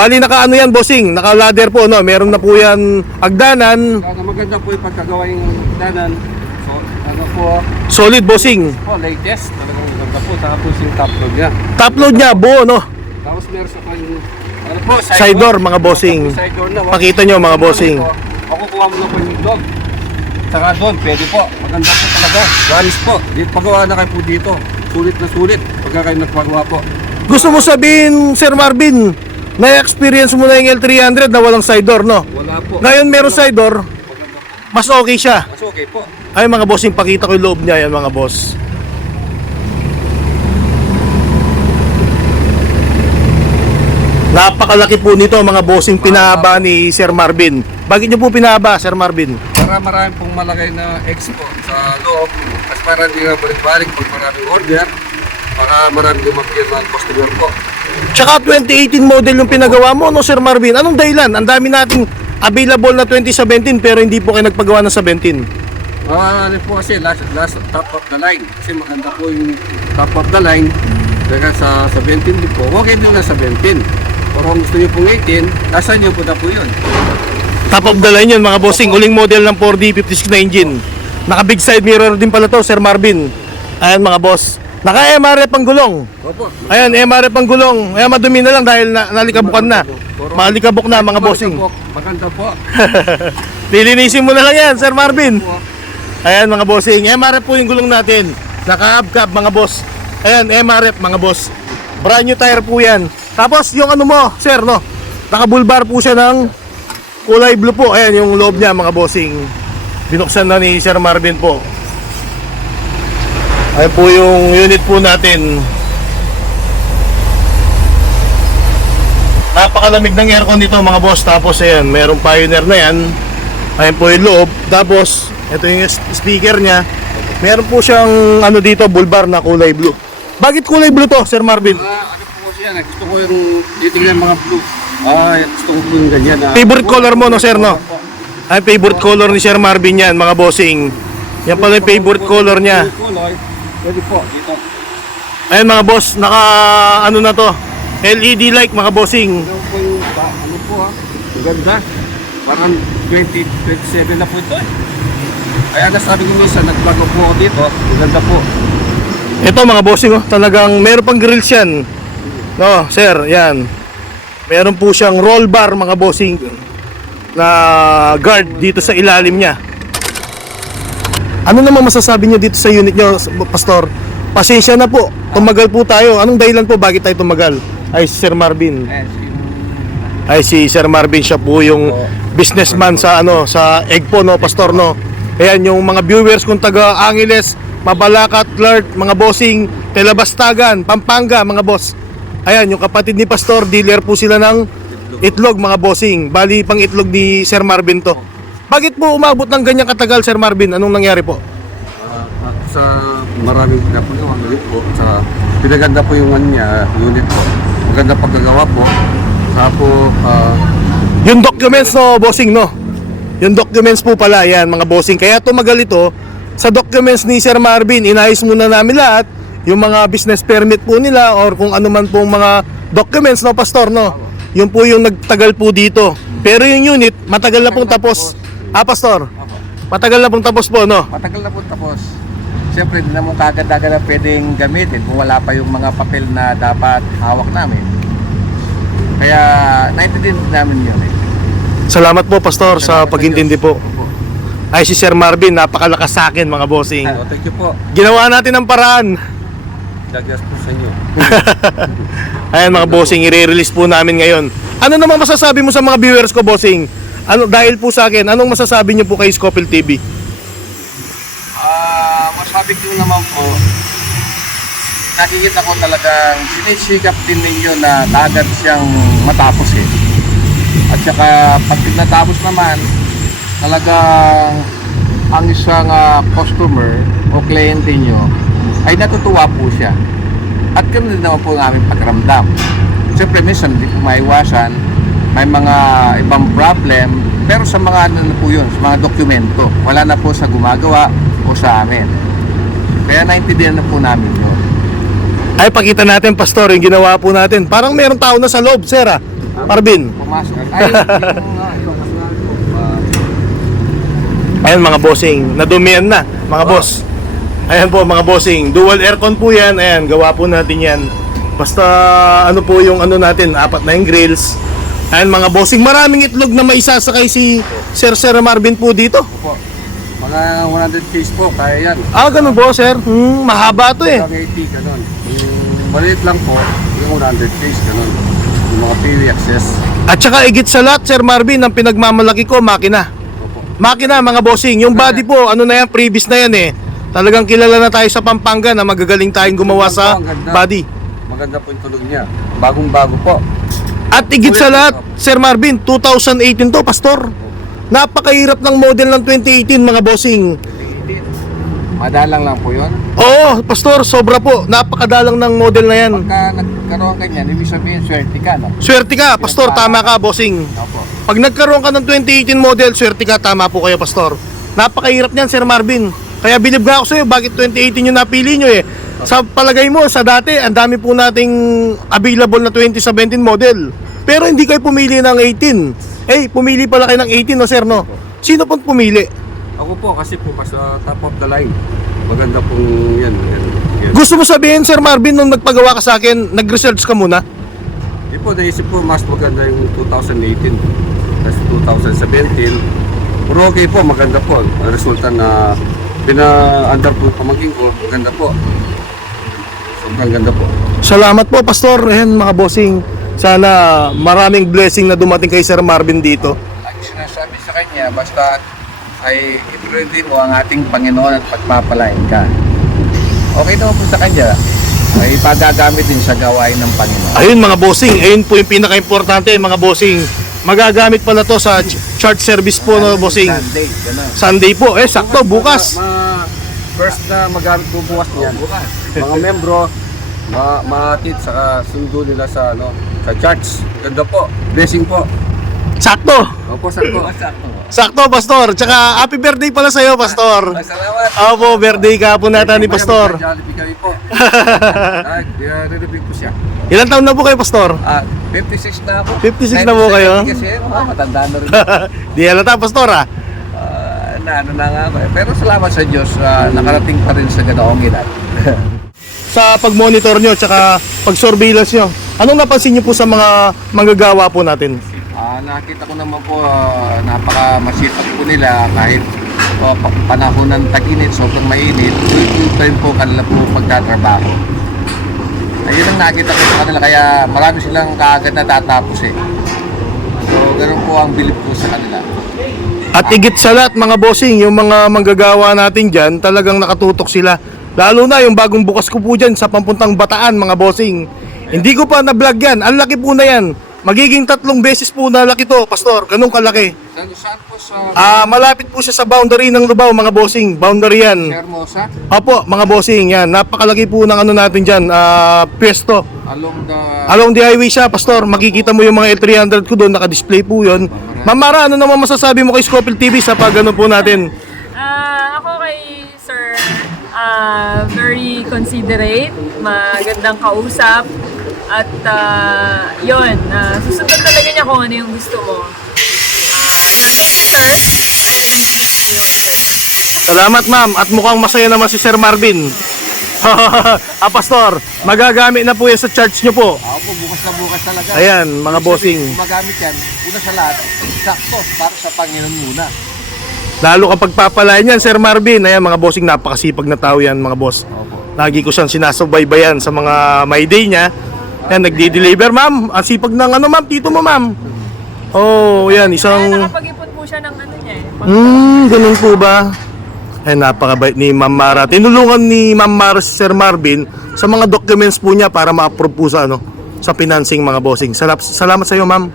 Bali naka ano yan bossing, naka ladder po no, meron na po yan agdanan. Maganda po yung pagkagawa yung danan. So, ano po, Solid bossing. latest. Talagang maganda po. Tapos yung top load niya. Top load niya buo no. Tapos meron sa kanyang, ano po, Side door mga bossing. Side door na. Pakita nyo mga bossing. Ako kuha mo na po yung dog. Saka doon, pwede po. Maganda po talaga. Garis po. Dito pagawa na kayo po dito. Sulit na sulit. Pagka kayo nagpagawa po. Gusto mo sabihin Sir Marvin, na-experience mo na yung L300 na walang side door no? Wala po. Ngayon meron side door, mas okay siya. Mas okay po. Ay mga bossing, pakita ko yung loob niya yan mga boss. Napakalaki po nito mga bossing, pinahaba ni Sir Marvin. Bakit niyo po pinahaba Sir Marvin? Para marami pong malagay na expo sa loob. At para hindi nga balik-balik pag maraming order. Para maraming lumagyan ng customer po. Tsaka 2018 model yung pinagawa mo no Sir Marvin. Anong dahilan? Ang dami nating available na 2017 pero hindi po kayo nagpagawa ng 17. Ano po kasi last top of the line. Kasi maganda po yung top of the line. Kaya sa 17 din po, okay din na 17. Pero kung gusto nyo pong 18, nasa nyo po na po yun. Top of the line yun mga bossing. Uling model ng 4D56 na engine. Naka big side mirror din pala to Sir Marvin. Ayan mga boss. Naka MRF ang gulong. Opo. Ayan, MRF ang gulong. Ayan, madumi na lang dahil nalikabukan na. Malikabok na mga bossing. Maganda po. Lilinisin mo na lang yan, Sir Marvin. Ayan mga bossing. MRF po yung gulong natin. Naka-hubcap mga boss. Ayan, MRF mga boss. Brand new tire po yan. Tapos yung ano mo, sir, no? Naka-bulbar po siya ng kulay blue po. Ayan yung loob niya mga bossing. Binuksan na ni Sir Marvin po. Ayan po yung unit po natin. Napakalamig ng aircon dito mga boss. Tapos ayan, merong Pioneer na yan. Ayan po yung loob. Tapos, ito yung speaker niya. Meron po siyang ano dito, bulbar na kulay blue. Bakit kulay blue to, Sir Marvin? Ano po kasi yan, gusto ko yung titignan mga blue. Gusto ko po yung ganyan. Favorite color mo no, sir, no? Ay, favorite color ni Sir Marvin yan, mga bossing. Yan pala yung favorite color niya. Pwede po, dito. Ayan mga boss, naka ano na to, LED light mga bossing. Ano po yung, ano po ang ganda. Parang 27 na po ito eh. Kaya nasabi ko minsan, nag-vlog po ako dito. Ang ganda po. Ito mga bossing, oh, talagang meron pang grills yan. No, sir, yan. Meron po siyang roll bar mga bossing na guard dito sa ilalim niya. Ano naman masasabi niyo dito sa unit niyo, Pastor? Pasensya na po, tumagal po tayo. Anong dahilan po bakit tayo tumagal? Ay si Sir Marvin. Ay si Sir Marvin, siya po yung businessman sa ano, sa Egpo no, Pastor no. Ayan yung mga viewers kung taga Angeles, Mabalacat, Lert, mga bossing, Telabastagan, Pampanga, mga boss. Ayan yung kapatid ni Pastor, dealer po sila ng itlog mga bossing. Bali pang itlog ni Sir Marvin to. Bakit po umabot ng ganyang katagal Sir Marvin? Anong nangyari po? Sa maraming pinapagawa unit po, sa pinaganda po yung ano niya, unit po. Maganda pagkagawa po. Tapos, Yung documents no, bossing no. Yung documents po pala yan mga bossing. Kaya tumagal ito. Sa documents ni Sir Marvin, inayos muna namin lahat. Yung mga business permit po nila or kung ano man pong mga documents no, Pastor no. Yun po yung nagtagal po dito. Pero yung unit, matagal na pong tapos. Pastor, matagal na pong tapos po, no? matagal na po tapos. Siyempre, hindi naman kagad-agad na pwedeng gamitin kung wala pa yung mga papel na dapat hawak namin. Kaya, naintindihan namin yun eh. Salamat po, Pastor, sa pag-intindi po. Ay, si Sir Marvin, napakalakas sa akin, mga bossing. Thank you po. Ginawa natin ang paraan. Dagas po sa inyo. Ayan, mga bossing, i-release po namin ngayon. Ano namang masasabi mo sa mga viewers ko, bossing? Ano, dahil po sa akin, anong masasabi niyo po kay Scopel TV? Masabi ko naman po, nakikita ko talagang sinisikap din ninyo na agad siyang matapos eh. At saka pag natapos naman, talagang ang isang customer o kliyente nyo ay natutuwa po siya. At ganoon din naman po ang aming pakiramdam. Siyempre minsan hindi po maiwasan, may mga ibang problem, pero sa mga ano na po yun, sa mga dokumento, wala na po sa gumagawa o sa amin. Kaya naintindihan na po namin yun. Ay, pakita natin, Pastor, yung ginawa po natin. Parang meron tao na sa loob, sir, ah. Marvin. Pumasok. Ay, yung Ayan mga bossing, nadumihan na mga boss. Ayan po mga bossing, dual aircon po yan. Ayan, gawa po natin yan. Basta ano po yung ano natin, 4 na yung grills. Ayan mga bossing, maraming itlog na maisasakay si Sir Marvin po dito. po. Mga 100 piece po, kaya yan. Ganun po sir. Mahaba to eh. Hanggang 80, ganun. Yung maliit lang po, yung 100 piece, ganun. Yung mga PV access. At saka igit sa lahat Sir Marvin, ang pinagmamalaki ko, makina. Opo. Makina mga bossing, yung body po, ano na yan, previous na yan eh. Talagang kilala na tayo sa Pampanga na magagaling tayong gumawa sa Ang ganda. body. Maganda po yung tunog niya. Bagong-bago po. At igit sa lahat, Sir Marvin, 2018 to, Pastor. Napakahirap ng model ng 2018 mga bossing. Madalang lang po yun. Oo, Pastor, sobra po. Napakadalang ng model na yan. Pagka nagkaroon ka niyan, ibig sabihin, swerte ka, no? Swerte ka, Pastor, tama ka, bossing. Opo. Pag nagkaroon ka ng 2018 model, swerte ka, tama po kayo, Pastor. Napakahirap niyan, Sir Marvin. Kaya bilib nga ako sa'yo, bakit 2018 yung napili nyo eh. Sa palagay mo, sa dati, ang dami po nating available na 2017 model. Pero hindi kayo pumili ng 18. Pumili pala kayo ng 18, no, sir, no? Sino pong pumili? Ako po, kasi po, sa top of the line. Maganda pong yan. Gusto mo sabihin, Sir Marvin, nung nagpagawa ka sa akin, nag-research ka muna? Di po, naisip po, mas maganda yung 2018. Kasi 2017. Pero okay po, maganda po. Ang resulta na pina-under po pamangking ko, maganda po. Sobrang ganda po. Salamat po, Pastor. Ayan, mga bossing. Sana maraming blessing na dumating kay Sir Marvin dito. Ang sinasabi sa kanya, basta ay i-ready mo ang ating Panginoon at pagpapalain ka. Okay naman po sa kanya, ay pagagamit din sa gawain ng Panginoon. Ayun, mga bossing. Ayun po yung pinaka-importante, mga bossing. Magagamit pala to sa church service po, no, bossing. Sunday, gano'n. Sunday po. Sakto, bukas. First na magamit mo bukas niyan. Mga membro, maatid sa sundo nila sa sa church. Ganda po. Blessing po. Sakto. Opo, sakto. Sakto, Pastor. Tsaka happy birthday pala sa'yo, Pastor. Salamat. Opo, birthday ka po natin ni Pastor. Jollibee kami po. Re-review po siya. Ilan taon na po kayo, Pastor? 56 na ako. 56 na po kayo? Kasi matanda na rin. Di halata, Pastor, ah. Ano na nga ako. Pero salamat sa Diyos, nakarating pa rin sa ganoong edad. Sa pag-monitor nyo, tsaka pag-surveillance nyo, anong napansin nyo po sa mga manggagawa po natin? Nakita ko naman po, napaka-masipag po nila kahit panahon ng tag-init, sobrang mainit, ito rin po kanila po pagtatrabaho. Ayun ang nakita ko sa kanila, kaya marami silang kaagad na tatapos eh. So, ganoon po ang bilib ko sa kanila. At igit sa lahat, mga bossing, yung mga manggagawa natin dyan, talagang nakatutok sila. Lalo na yung bagong bukas ko po dyan sa papuntang Bataan, mga bossing. Hindi ko pa na-vlog yan, ang laki po na yan. Magiging 3 beses po na laki to, Pastor, ganun kalaki. Saan po sa Malapit po siya sa boundary ng Lubao, mga bossing. Boundary yan. Hermosa? Opo, mga bossing, yan. Napakalaki po ng ano natin dyan, pwesto. Along Along the highway siya, Pastor. Makikita mo yung mga L300 ko doon, naka-display po yun. Ma'am Mara, ano naman masasabi mo kay Scofield TV sa pag ano po natin? Ako kay Sir, very considerate, magandang kausap, at yun, susunod talaga niya kung ano yung gusto mo. Thank you, sir. And nice to meet you in person. Salamat, ma'am. At mukhang masaya naman si Sir Marvin. Pastor, magagamit na po yan sa church nyo po. Ako, bukas na bukas talaga. Ayan, mga bossing. Magamit yan, una sa lahat, sakto, para sa Panginoon muna. Lalo kapag papalayan yan, Sir Marvin. Ayan, mga bossing, napakasipag na tao yan, mga boss. Lagi ko siyang sinasubaybayan sa mga my day niya. Yan, nagdi-deliver, ma'am. Ang sipag ng ano, ma'am, tito mo, ma'am. Oh, yan, isang... Nakapag-ipon po siya ng ano niya Ganun po ba? Ay, napakabait ni Ma'am Mara. Tinulungan ni Ma'am Mara si Sir Marvin sa mga documents po niya para ma-approve po sa sa financing, mga bossing. Salamat sa iyo, ma'am.